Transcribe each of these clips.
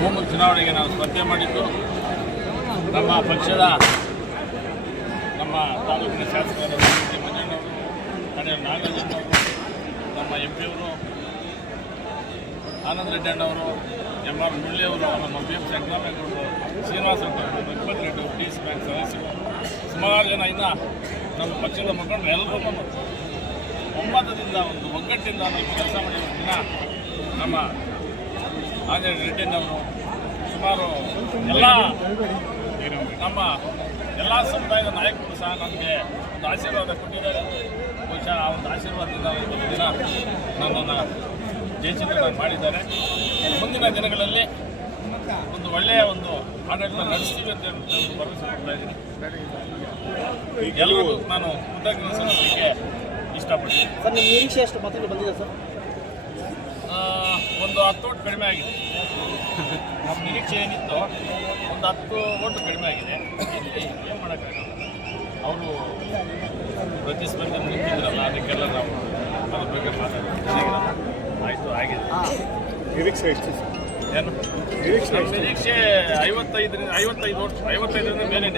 ಭೂಮಿ ಚುನಾವಣೆಗೆ ನಾವು ಸ್ಪರ್ಧೆ ಮಾಡಿದ್ದು ನಮ್ಮ ಪಕ್ಷದ ನಮ್ಮ ತಾಲೂಕಿನ ಶಾಸಕರು ಮಂಜಣ್ಣವರು ಕಡೆ ನಾಗರಾಜಣ್ಣವರು ನಮ್ಮ ಎಂ ಪಿಯವರು ಆನಂದ್ ರೆಡ್ಡಿ ಅಣ್ಣವರು ಎಂ ಆರ್ ಮುಳ್ಳಿಯವರು ನಮ್ಮ B M ಶಂಕರಾಮೇಗೌಡರು Srinivasa Reddy D C bank ಸದಸ್ಯರು, ಸುಮಾರು ಜನ ಇನ್ನು ನಮ್ಮ ಪಕ್ಷದ ಮುಖಂಡರು ಎಲ್ಲರೂ ಒಮ್ಮತದಿಂದ ಒಂದು ಒಗ್ಗಟ್ಟಿಂದ ನಾವು ಕೆಲಸ ಮಾಡಿದ ದಿನ ನಮ್ಮ ಆಂಜನೇಯ ರೆಡ್ಡಿನವರು ಸುಮಾರು ಎಲ್ಲ ನಮ್ಮ ಎಲ್ಲ ಸಮುದಾಯದ ನಾಯಕರು ಸಹ ನಮಗೆ ಒಂದು ಆಶೀರ್ವಾದ ಕೊಟ್ಟಿದ್ದಾರೆ. ಬಹುಶಃ ಆ ಒಂದು ಆಶೀರ್ವಾದದಿಂದ ಒಂದು ದಿನ ನನ್ನನ್ನು ಜಯಚಿತ್ರ ಮಾಡಿದ್ದಾರೆ. ಮುಂದಿನ ದಿನಗಳಲ್ಲಿ ಒಂದು ಒಳ್ಳೆಯ ಒಂದು ಆಡಳಿತ ನಡೆಸ್ತೀವಿ ಅಂತ ಒಂದು ಭರವಸೆ ಕೊಡ್ತಾ ಇದ್ದೀನಿ. ಎಲ್ಲರೂ ನಾನು ಕೃತಜ್ಞತೆ ಸಲ್ಲಿಸಲಿಕ್ಕೆ ಇಷ್ಟಪಡ್ತೀನಿ. ಸರ್, ನಿಮ್ಮ ನಿರೀಕ್ಷೆ ಎಷ್ಟು? ಮತಗಳು ಬಂದಿದೆ ಸರ್. ಹತ್ತು ಓಟ್ ಕಡಿಮೆ ಆಗಿದೆ. ನಮ್ಮ ನಿರೀಕ್ಷೆ ಏನಿತ್ತು ಒಂದು ಹತ್ತು ಓಟ್ ಕಡಿಮೆ ಆಗಿದೆ. ಏನು ಮಾಡೋಕ್ಕಾಗಲ್ಲ. ಅವರು ಪ್ರತಿಸ್ಪರ್ಧೆ ನಿಂತಿದ್ರಲ್ಲ ಅದಕ್ಕೆಲ್ಲ ನಾವು ಅದ್ರ ಬಗ್ಗೆ ಮಾತಾಡ್ತೀವಿ. ಆಯಿತು ಆಗಿದೆ. ನಿರೀಕ್ಷೆ ಎಷ್ಟು? ಏನು? ನಮ್ಮ ನಿರೀಕ್ಷೆ ಐವತ್ತೈದರಿಂದ ಐವತ್ತೈದು ಓಟ್ ಐವತ್ತೈದರಿಂದ ಮೇಲೆ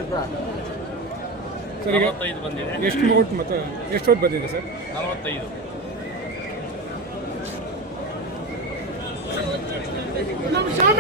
ಸರ್ ಈಗ ನಲವತ್ತೈದು ಬಂದಿದೆ. ಎಷ್ಟು ಓಟ್ ಮತ್ತು ಎಷ್ಟು ಓಟ್ ಬಂದಿದೆ ಸರ್? ನಲವತ್ತೈದು. Não, já